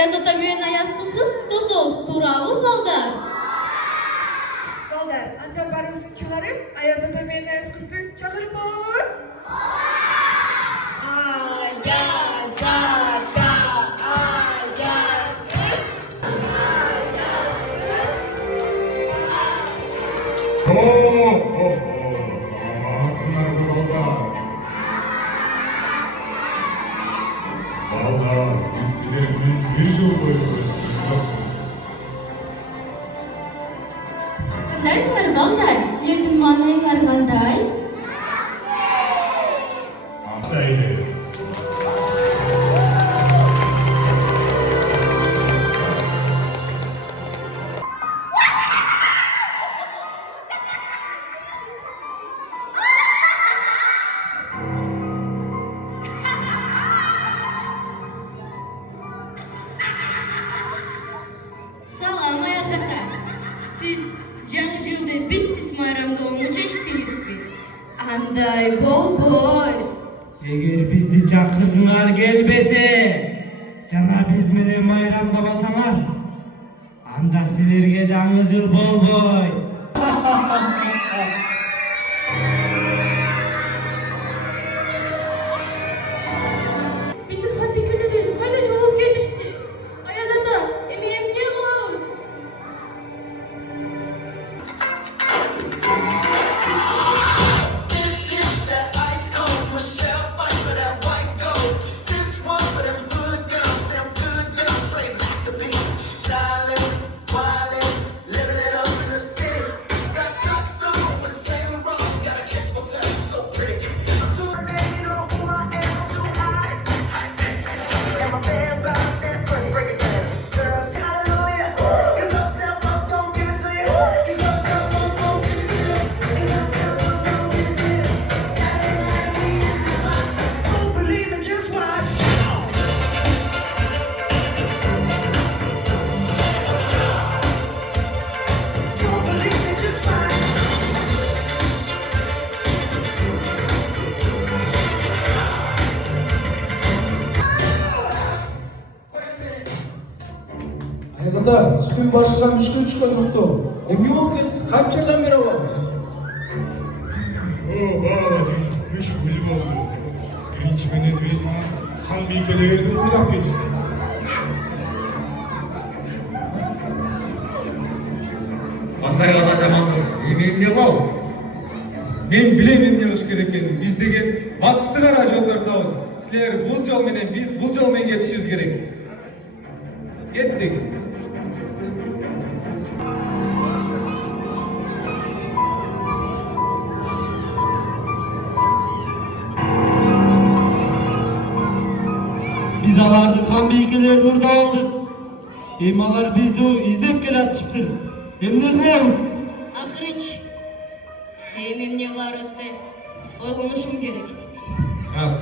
Аяз ата менен Аяз кызсыз досол туурабы балдар? Балдар, анда барысын чыгарып, Аяз ата менен Аяз кызды чакырып алалы. Аяз ата, Аяз кыз. Саламатсыңар балдар. Балдар, биз силер менен бир жыл бою көрүшкөнбүз. Кандайсыңар балдар? Силердин маанайыңар кандай? Андай эле. Салам Аяз ата. Siz жаңы жылды биссиз майрамдоону чечтиңизби? Андай болбой. Эгер бизди чакыргыңар келбесе, жана биз менен майрамдабасаңар, анда силерге жаңы жыл болбой. Биздин хатбекелерибиз кайда жооп кетишти? Аяз ата, эми эмне кылабыз? Аяз ата, түштүн башынан мүшкүл чыккан жокто. Эмне болуп кетти? Канча жардам бере алабыз? Балдар, мүшкүл болду. Биринчи менен ветеран хан бийкелерди уурдап кетишти. Кандай гана жамандык, эми эмне кылабыз? Мен билем эмне кылыш керек экенин. Биз деген батышты гана жолдордобуз. Силер бул жол менен, биз бул жол менен кетишибиз керек. Кеттик. Биз аларды хан бийкелерди уурдап алдык. Эми алар бизди издеп келатышыптыр. Эмне кылабыз? Ахырыч. Эми эмне кыларыбызды ойлонушум керек. Раз.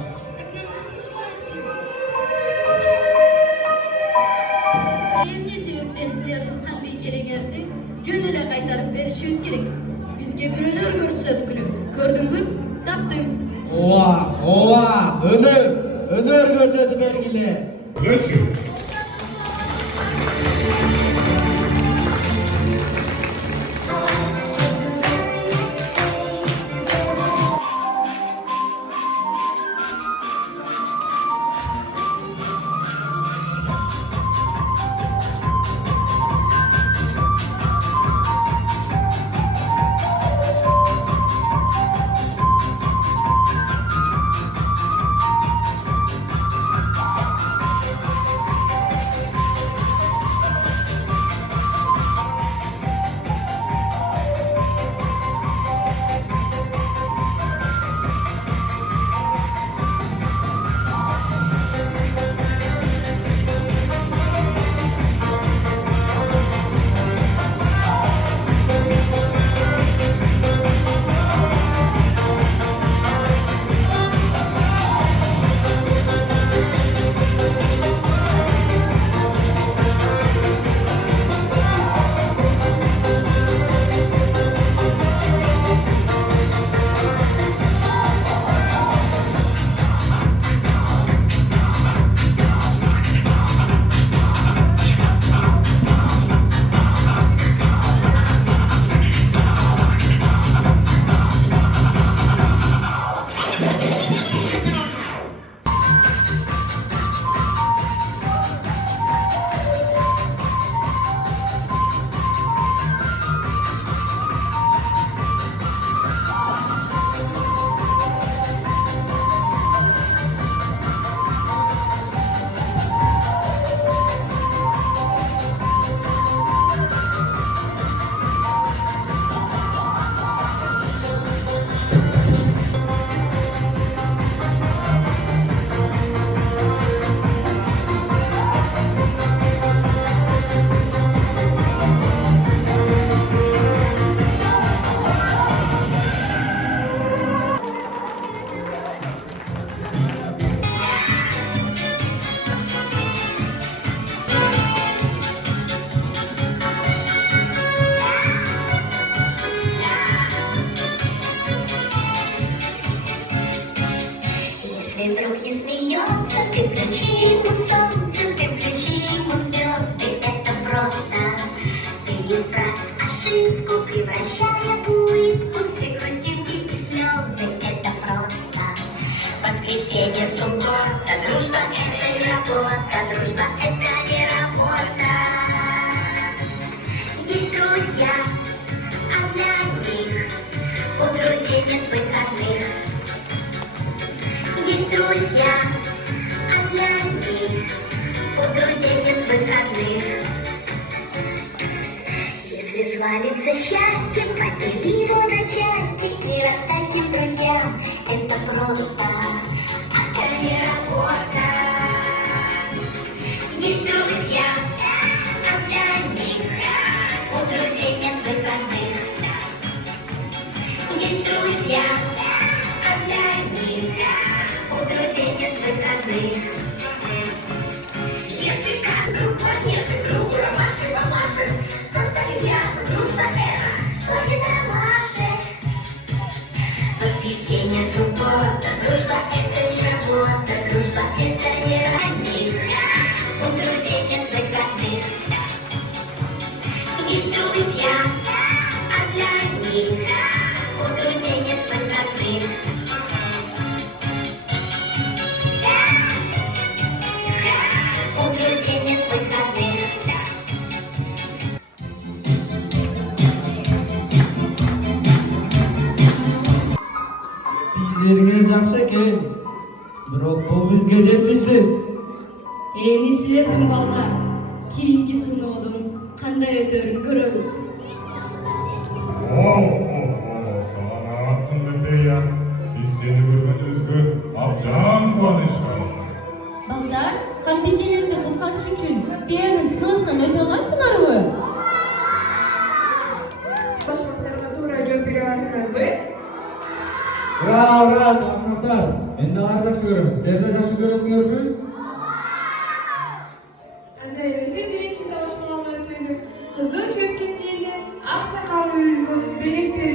Эмне себептен силердин хан бийкелерди жөн эле кайтарып беришибиз керек? Бизге бир өнөр көрсөткүлө. Көрдүңбү? Таптым. Ооба, өнөр көрсөтүп бергиле. Лечи. Хочется счастья, подели его на части и растай всем друзьям. Это просто, это не работа. Есть друзья, а для них у друзей нет выходных. Есть друзья, а для них у друзей нет выходных. Если каждый друг планеты другу ромашкой помашет, то станет ясно, дружба это будет ромашек. Воскресенье, суббота, дружба это не работа, дружба это не родник. У друзей нет выходных. Есть друзья, а для них у друзей нет выходных. У друзей нет выходных. Бийлеріңіз жақсы екен, бирок бул бизге жетишсиз. Эми силердин балдар кийинки сыноодун кандай өтөрүн көрөбүз. Саламатсың Бетея. Биз сени көргөнүбүзгө абдан кубанычтабыз. Балдар, конфетелерди куткарыш үчүн биянын сыноосунан өтө аласыңарбы? Башкаларга туура жооп бере аласыңарбы? Ура, ташмактар. Мен дагы жакшы көрөм. Силер да жакшы көрөсүңөрбү? Андай эмесе биринчи табышмага өтөлү. Кызыл чөпкөн кийген, ак сакалы үйгөн, белектер.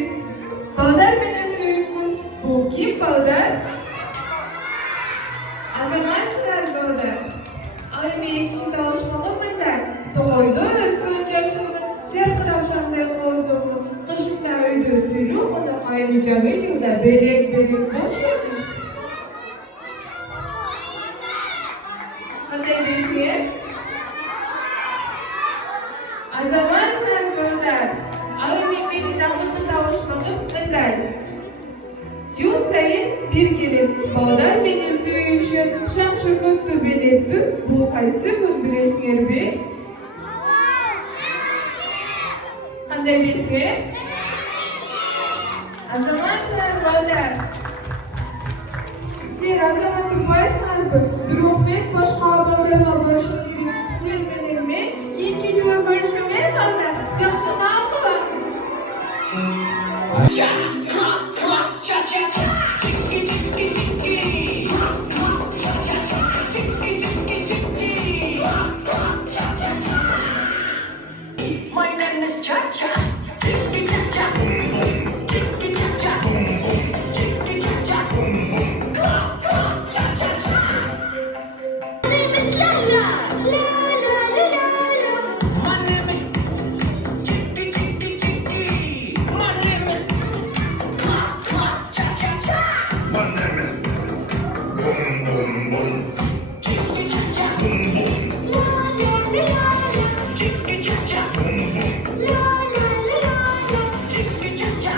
Балдар менен сүйүнгөн. Бул ким балдар? Азаматсыздар балдар. Ал эми экинчи табышмага мындай. Токойдо өскөн жашыгы, жаркырап шаңдай кооздогу, кышында үйдө сыйлуу конокай жаңы жылда белек болчу. Кандай дейсиңер? Азаматсыздар балдар. Ал эми менин дагы табышмагым мындай. Жыл сайын бир келип, балдар менен сүйүшүп, шаң шөкөттү белектү. Бул кайсы күн билесиңерби? Кандай дейсиңер? Азаматсыздар балдар. Силер азамат турбайсыңарбы? Бирок мен башка балдарга барышым керек. Силер менен мен кийинки жылы көрүшөм, балдар. Жакшы каалгыла. My name is Cha-Cha. Chicky-cha-cha. Chicky-cha-cha. Chicky-cha-cha. Cha-cha-cha. My name is La-La. La-la-la-la-la. My name is Chicky-Chicky-Chicky. My name is Cha-Cha-cha. My name is Boom Boom Boom. Chicky-cha-cha. La-la-la-la-la. Chicky-cha-cha. La-la-la-la-la. Chicky-cha-cha.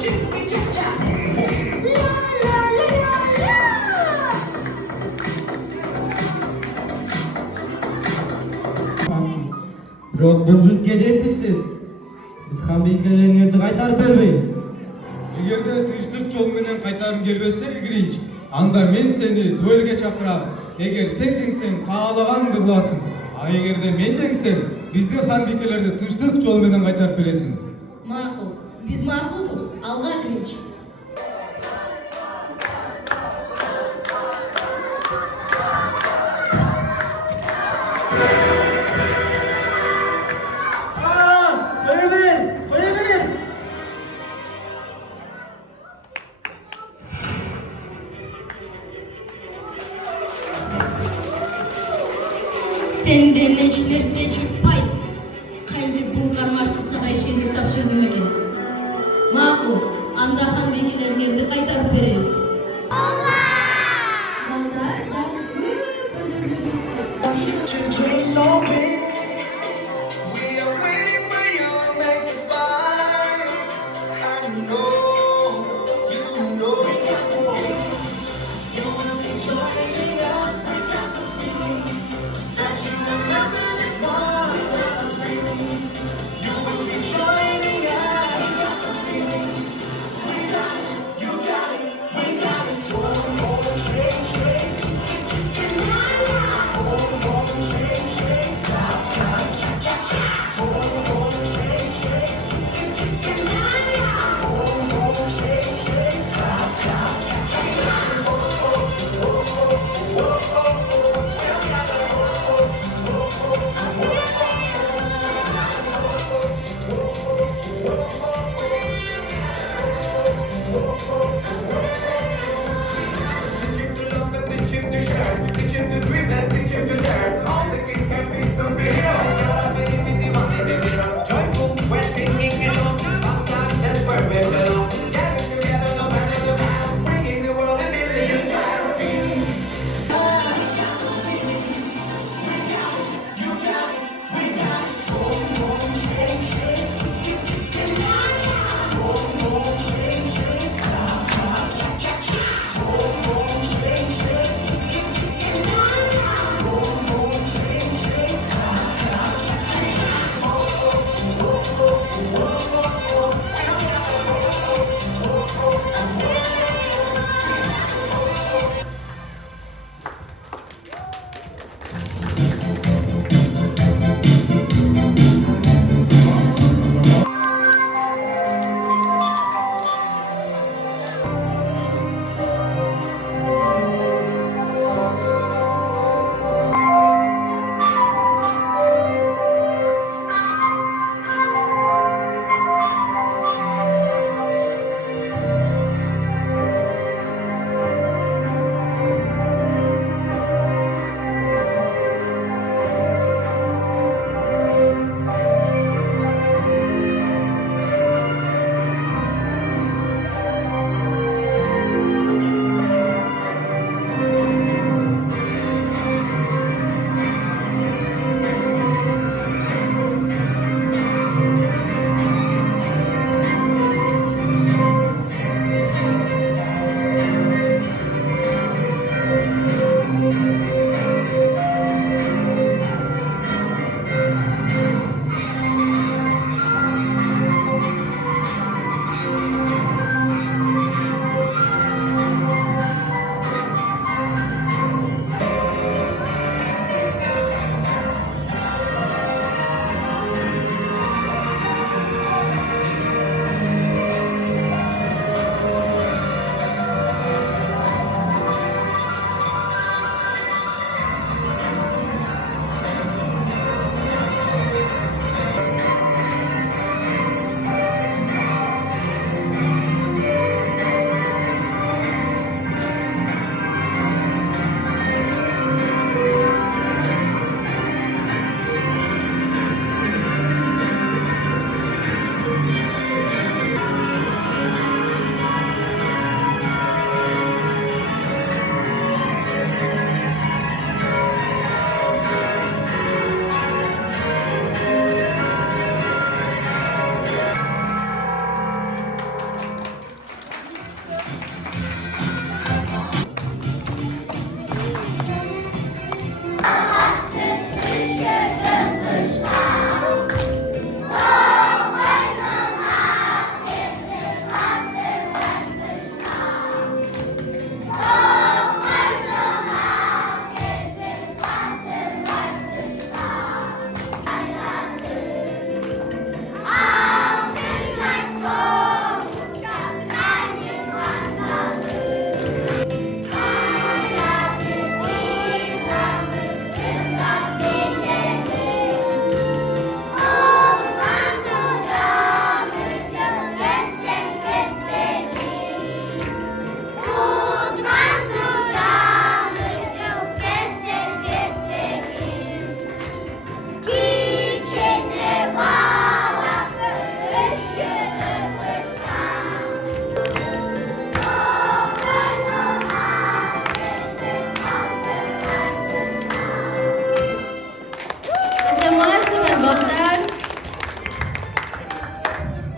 Chicky-cha-cha. La-la-la-la-la. Бирок бул бизге жетишсиз. Биз хамбекелериңерди кайтарып бербейбиз. Эгерде тынчтык жол менен кайтарым келбесе, Гринч, анда мен сени дуэлге чакырам. Эгер сен жеңсең, каалаганыңды кыласың. А эгерде мен жеңсем, бизди ханбикелерди тынчтык жол менен кайтарып бересиң. Макул, биз макулбуз. Алга Гринч. Кое бер. Сенден эч нерсе чыкпайт. Кантип бул кармашты сага ишенип тапшырдым экен. Макул, анда ханбекелериңерди кайтарып беребиз. Балдар, дагы көп өнөрлөрүбүздү.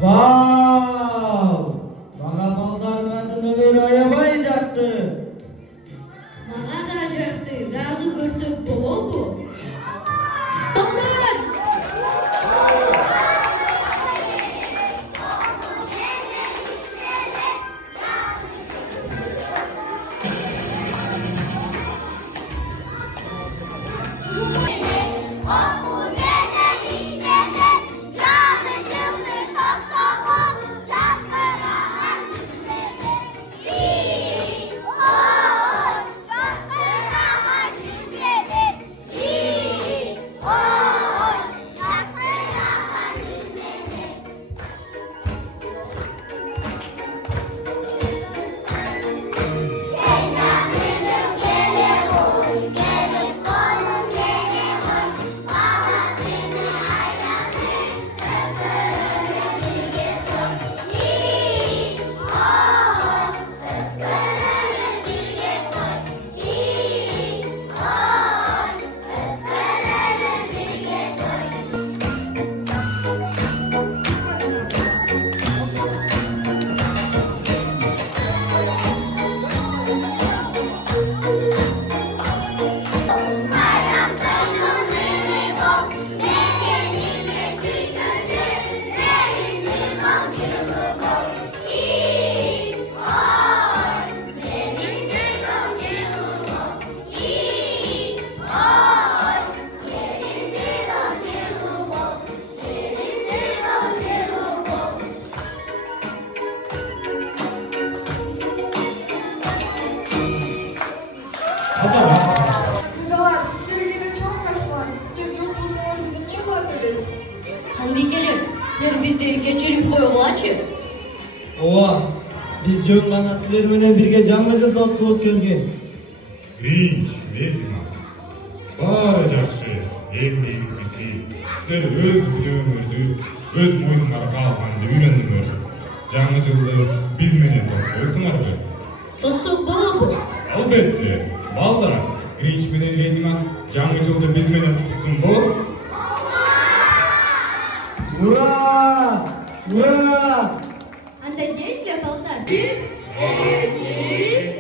Vau! Bana baldarın ömür ayabay jaktı. Мага да жакты, дагы көрсөк болобу? Балдар! Okur benden işlerden, canı cıldı tosamon, çarpırahan yüzlere. İyi, oy, çarpırahan yüzlere. İyi, oy, çarpırahan yüzlere. Gel canım gele oy, gelip kolum gele oy. Balatını ayranı, öpkörünü birge koy. İyi, oy, öpkörünü birge koy. İyi, oy, öpkörünü birge koy. Bayram dönümleri bol, bedenine sürdürdü, benimki boncuğu bol. İyi, oy, benimki boncuğu bol. İyi, oy, benimki boncuğu bol. Benimki boncuğu bol. Kızlar, sizlere yine çok rahmat. Siz çok bulsanız bizi niye batırır? Ханбикелер, силер бизди кечирип койгулачы. Ооба, биз жөн гана силер менен бирге жаңы жыл достугубуз келген. Гринч, лейтенант. Бары жакшы, эң негизгиси, силер өз өмүрдү өз мойнуңарга алганды үйрөндүңөр. Жаңы жылды биз менен тоскойсуңарбы? Тоссок болобу? Албетте, балдар, Гринч менен лейтенант жаңы жылды биз менен куткунбу? Ура! Ура! Анда келгиле балдар. Bir, iki,